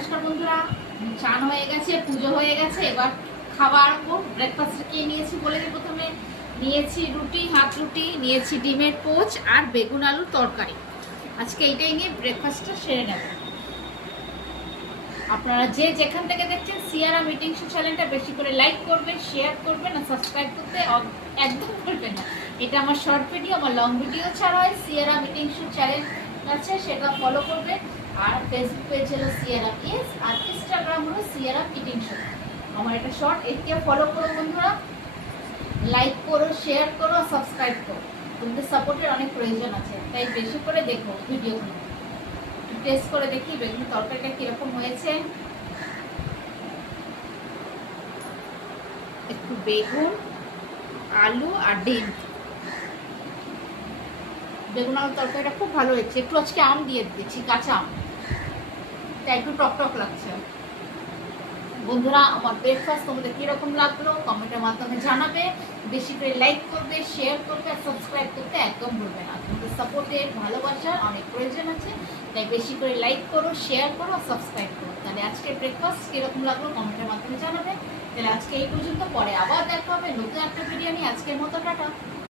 নমস্কার বন্ধুরা, চান হয়ে গেছে, পুজো হয়ে গেছে, এবার খাওয়া আরম্ভ। ব্রেকফাস্টে কি নিয়েছি বলে দিই। প্রথমে নিয়েছি রুটি, হাত রুটি, নিয়েছি ডিমের পোচ আর বেগুন আলুর তরকারি। আজকে এইটাই নিয়ে ব্রেকফাস্টটা সেরে নেব। আপনারা যে যেখান থেকে দেখছেন সিয়ারা মিটিং শো চ্যানেলটা বেশি করে লাইক করবেন, শেয়ার করবেন আর সাবস্ক্রাইব করতে একদম করবেন না। এটা আমার শর্ট ভিডিও, আমার লং ভিডিও ছাড়া হয় সিয়ারা মিটিং শো চ্যানেল আছে, সেটা ফলো করবেন। আর ফেসবুক পেজ হলো সিয়ারা ইয়েস, আর ইনস্টাগ্রাম হলো সিয়ারা মিটিং শো। আমার এটা শর্ট, এটিকে ফলো করো বন্ধুরা, লাইক করো, শেয়ার করো, সাবস্ক্রাইব করো। তোমাদের সাপোর্টের অনেক প্রয়োজন আছে, তাই বেশি করে দেখো ভিডিওগুলো। টেস্ট করে দেখি বেগুন তরকারিটা কিরকম হয়েছে। একটু বেগুন, আলু আর ডিম, বেগুন আলু তরকারিটা খুব ভালো হয়েছে। একটু আজকে আম দিয়ে দিচ্ছি, কাঁচা আম, তাই একটু টক টক লাগছে। বন্ধুরা, আমার ব্রেকফাস্ট তোমাদের কিরকম লাগলো কমেন্টের মাধ্যমে জানাবে। বেশি করে লাইক করবে, শেয়ার করবে আর সাবস্ক্রাইব করতে একদম ভুলবে না। তোমাদের সাপোর্টের, ভালোবাসার অনেক প্রয়োজন আছে, তাই বেশি করে লাইক করো, শেয়ার করো আর সাবস্ক্রাইব করো। তাহলে আজকের ব্রেকফাস্ট কিরকম লাগলো কমেন্টের মাধ্যমে জানাবে। তাহলে আজকে এই পর্যন্ত, পরে আবার দেখা হবে নতুন একটা ভিডিও নিয়ে। আজকের মতো টাটা।